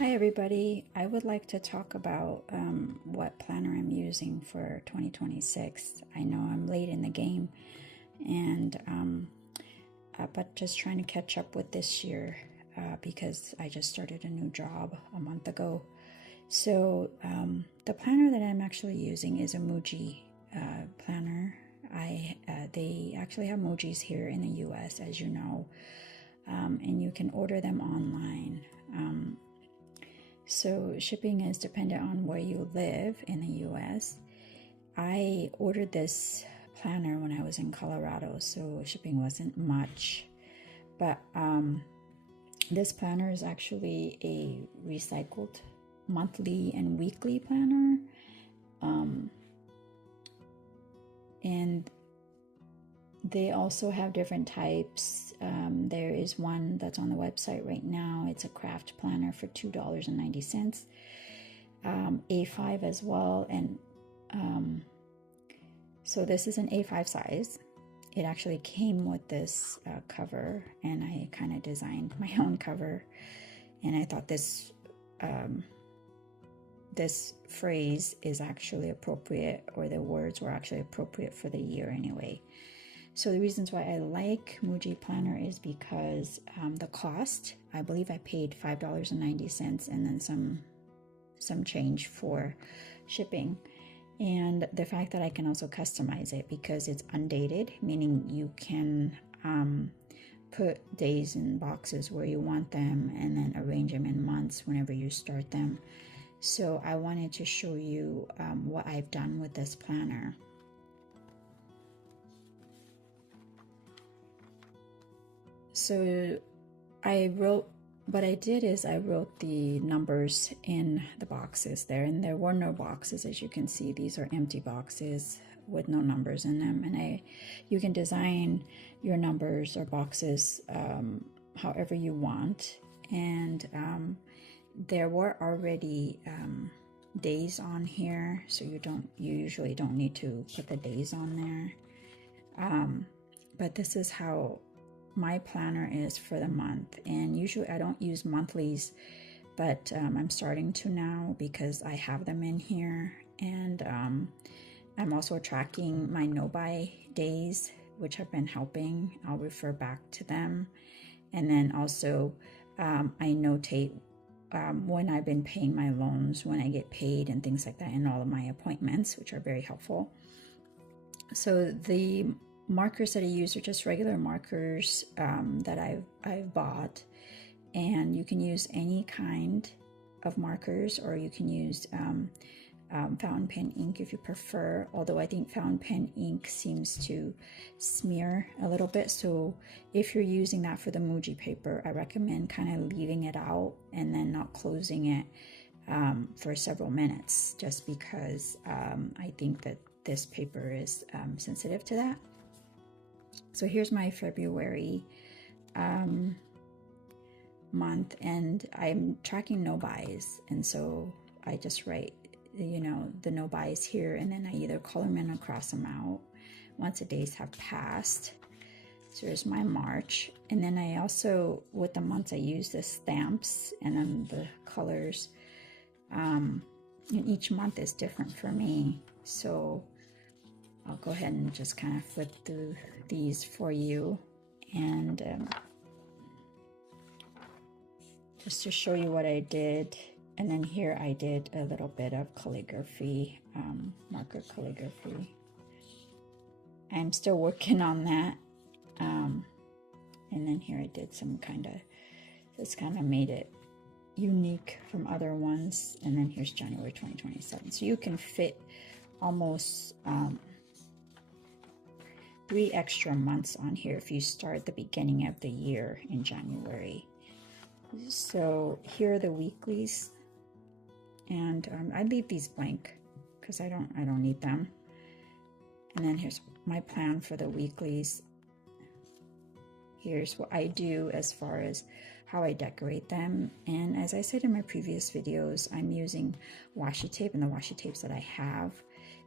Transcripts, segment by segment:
Hi everybody, I would like to talk about what planner I'm using for 2026. I know I'm late in the game and but just trying to catch up with this year because I just started a new job a month ago. So the planner that I'm actually using is a Muji planner. They actually have Mujis here in the US, as you know, and you can order them online. So shipping is dependent on where you live in the US. I ordered this planner when I was in Colorado, so shipping wasn't much. But this planner is actually a recycled monthly and weekly planner. And they also have different types. There is one that's on the website right now. It's a craft planner for $2.90. A5 as well. And so this is an A5 size. It actually came with this cover, and I kind of designed my own cover. And I thought this phrase is actually appropriate, or the words were actually appropriate for the year anyway. So the reasons why I like Muji Planner is because the cost, I believe I paid $5.90 and then some change for shipping. And the fact that I can also customize it because it's undated, meaning you can put days in boxes where you want them and then arrange them in months whenever you start them. So I wanted to show you what I've done with this planner. So what I did is I wrote the numbers in the boxes there, and there were no boxes. As you can see, these are empty boxes with no numbers in them. And you can design your numbers or boxes however you want. And there were already days on here, so you usually don't need to put the days on there. But this is how my planner is for the month, and usually I don't use monthlies, but I'm starting to now because I have them in here. And I'm also tracking my no-buy days, which have been helping. I'll refer back to them. And then also I notate when I've been paying my loans, when I get paid and things like that, and all of my appointments, which are very helpful. So the markers that I use are just regular markers that I've bought, and you can use any kind of markers, or you can use fountain pen ink if you prefer, although I think fountain pen ink seems to smear a little bit. So if you're using that for the Muji paper, I recommend kind of leaving it out and then not closing it for several minutes, just because I think that this paper is sensitive to that. So here's my February month, and I'm tracking no buys, and so I just write, the no buys here, and then I either color them in or cross them out once the days have passed. So here's my March, and then I also, with the months, I use the stamps and then the colors. And each month is different for me, so I'll go ahead and just kind of flip through these for you, and just to show you what I did. And then here I did a little bit of calligraphy, marker calligraphy. I'm still working on that. And then here I did some this kind of made it unique from other ones. And then here's January 2027. So you can fit almost 3 extra months on here if you start the beginning of the year in January. So here are the weeklies, and I leave these blank because I don't need them. And then here's my plan for the weeklies. Here's what I do as far as how I decorate them. And as I said in my previous videos, I'm using washi tape and the washi tapes that I have.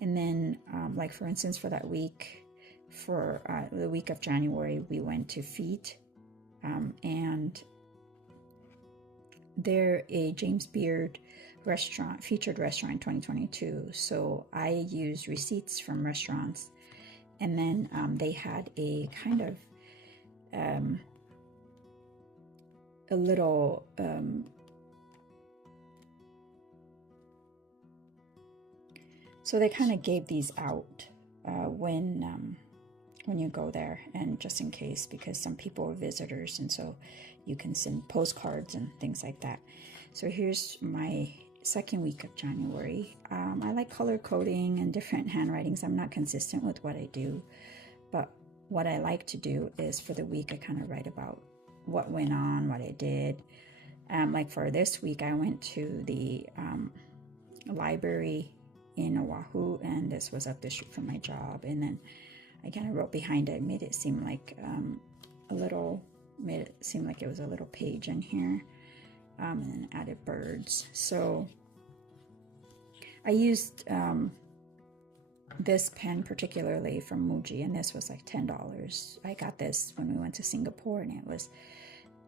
And then like for instance, for that week, for the week of January, we went to Feet, and they're a James Beard restaurant, featured restaurant in 2022. So I use receipts from restaurants. And then they had a kind of a little so they kind of gave these out when you go there, and just in case, because some people are visitors, and so you can send postcards and things like that. So here's my second week of January. I like color coding and different handwritings. I'm not consistent with what I do, but what I like to do is for the week I kind of write about what went on, what I did. Like for this week, I went to the library in Oahu, and this was up the street from my job, and then I kind of wrote behind it, made it seem like made it seem like it was a little page in here, and then added birds. So I used this pen particularly from Muji, and this was like $10. I got this when we went to Singapore, and it was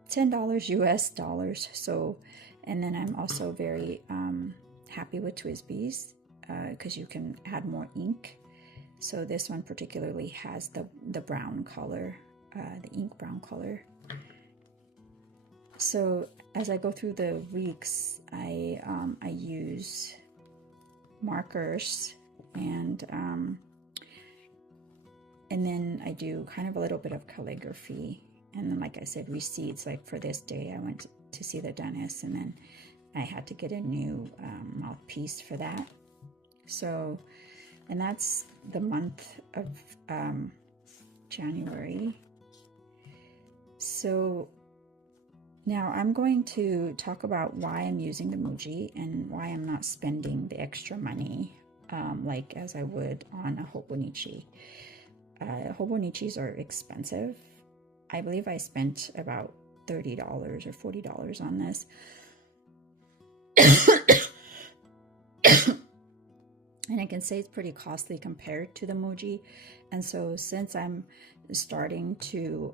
$10 US dollars. So, and then I'm also very happy with TWSBIs because you can add more ink. So this one particularly has the brown color, the ink brown color. So as I go through the weeks, I use markers, and then I do kind of a little bit of calligraphy, and then like I said, receipts. Like for this day, I went to see the dentist, and then I had to get a new mouthpiece for that. So, and that's the month of January. So now I'm going to talk about why I'm using the Muji and why I'm not spending the extra money like as I would on a Hobonichi. Hobonichis are expensive. I believe I spent about $30 or $40 on this. And I can say it's pretty costly compared to the Muji. And so since I'm starting to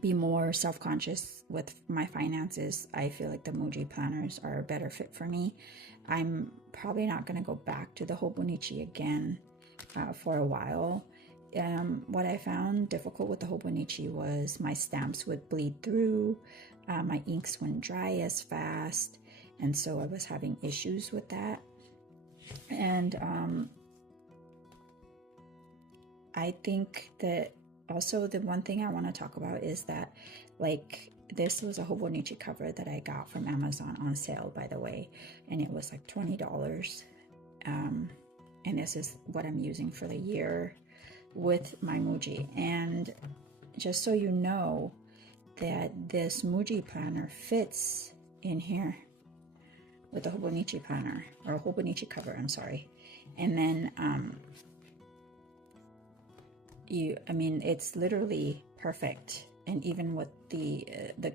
be more self-conscious with my finances, I feel like the Muji planners are a better fit for me. I'm probably not going to go back to the Hobonichi again for a while. What I found difficult with the Hobonichi was my stamps would bleed through, my inks wouldn't dry as fast, and so I was having issues with that. And I think that also the one thing I want to talk about is that, like, this was a Hobonichi cover that I got from Amazon on sale, by the way, and it was like $20. And this is what I'm using for the year with my Muji. And just so you know that this Muji planner fits in here with the Hobonichi planner, or Hobonichi cover, I'm sorry. And then it's literally perfect, and even with the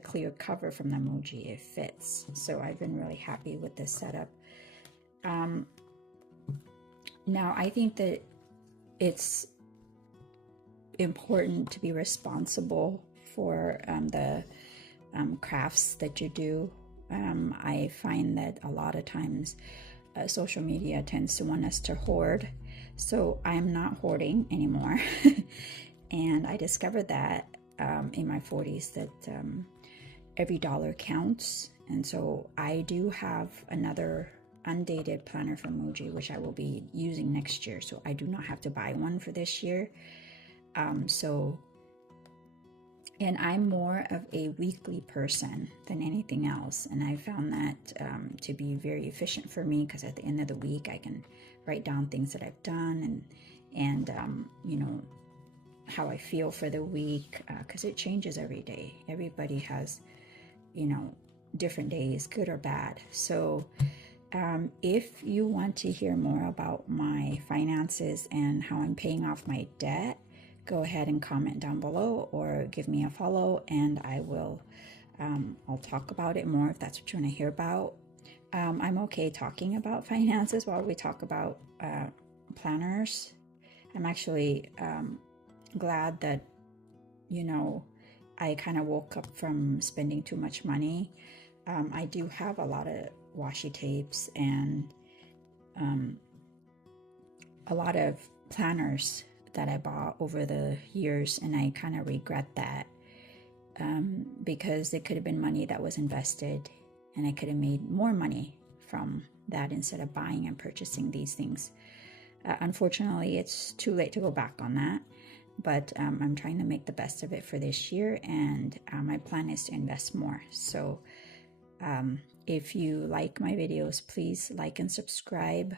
clear cover from the Muji, it fits. So I've been really happy with this setup. Now I think that it's important to be responsible for the crafts that you do. I find that a lot of times social media tends to want us to hoard. So I'm not hoarding anymore. And I discovered that in my 40s that every dollar counts. And so I do have another undated planner from Muji, which I will be using next year. So I do not have to buy one for this year. And I'm more of a weekly person than anything else. And I found that to be very efficient for me, because at the end of the week, I can write down things that I've done and how I feel for the week, because it changes every day. Everybody has, different days, good or bad. So if you want to hear more about my finances and how I'm paying off my debt, go ahead and comment down below or give me a follow, and I will I'll talk about it more if that's what you want to hear about. I'm okay talking about finances while we talk about planners. I'm actually glad that I kind of woke up from spending too much money I do have a lot of washi tapes and a lot of planners that I bought over the years, and I kind of regret that because it could have been money that was invested and I could have made more money from that instead of buying and purchasing these things. Unfortunately, it's too late to go back on that, but I'm trying to make the best of it for this year, and my plan is to invest more. So if you like my videos, please like and subscribe.